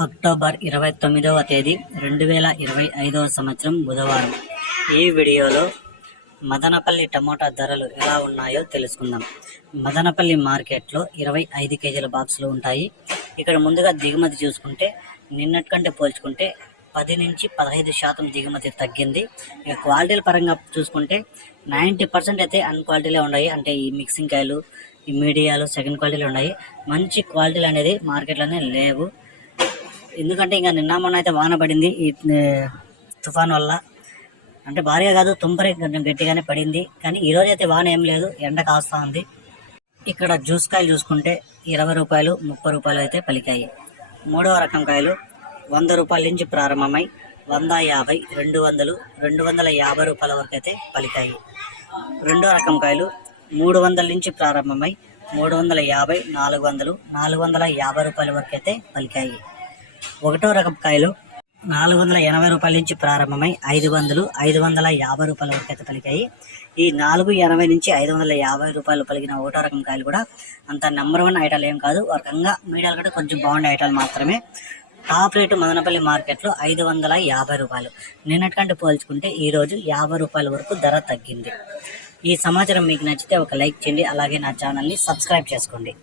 October 29వ తేదీ 2025వ సంవత్సరం బుధవారం. ఈ వీడియోలో మదనపల్లి టమోటా ధరలు ఎలా ఉన్నాయో తెలుసుకుందాం. మదనపల్లి మార్కెట్లో 25 కేజీల బాక్సులు ఉంటాయి. ఇక్కడ ముందుగా దిగుమతి చూసుకుంటే నిన్నటి కంటే పోల్చుకుంటే 10 నుంచి 15% దిగుమతి తగ్గింది. ఇక క్వాలిటీల పరంగా చూసుకుంటే 90% అయితే అన్ క్వాలిటీలే ఉన్నాయి. అంటే ఈ మిక్సింగ్ కాయలు, ఈ మీడియాలు సెకండ్ క్వాలిటీలు ఉన్నాయి. మంచి క్వాలిటీలు అనేది మార్కెట్లోనే లేవు. ఎందుకంటే ఇంకా నిన్న మొన్న అయితే వాన పడింది ఈ తుఫాన్ వల్ల. అంటే భారీగా కాదు, తుంపరే కొంచెం గట్టిగానే పడింది. కానీ ఈరోజు అయితే వాన ఏం లేదు, ఎండ కాస్తా ఉంది. ఇక్కడ జ్యూస్ కాయలు చూసుకుంటే 20 రూపాయలు 30 రూపాయలు అయితే పలికాయి. మూడవ రకం కాయలు 100 రూపాయల నుంచి ప్రారంభమై 150, 200, 250 రూపాయల వరకు అయితే పలికాయి. రెండో రకం కాయలు 300 నుంచి ప్రారంభమై 350, 400, 450 రూపాయల వరకు అయితే పలికాయి. ఒకటో రకం కాయలు 480 రూపాయల నుంచి ప్రారంభమై 500, 550 రూపాయల వరకు అయితే పలికాయి. ఈ 480 నుంచి 550 రూపాయలు పలికిన ఒకటో రకం కాయలు కూడా అంత నెంబర్ 1 ఐటాలు ఏం కాదు. ఒక రకంగా మీడియాలు కూడా కొంచెం బాగుండే ఐటాలు మాత్రమే. టాప్ రేటు మదనపల్లి మార్కెట్లో 550 రూపాయలు. నిన్నటికంటే పోల్చుకుంటే ఈరోజు 50 రూపాయల వరకు ధర తగ్గింది. ఈ సమాచారం మీకు నచ్చితే ఒక లైక్ చేయండి, అలాగే నా ఛానల్ని సబ్స్క్రైబ్ చేసుకోండి.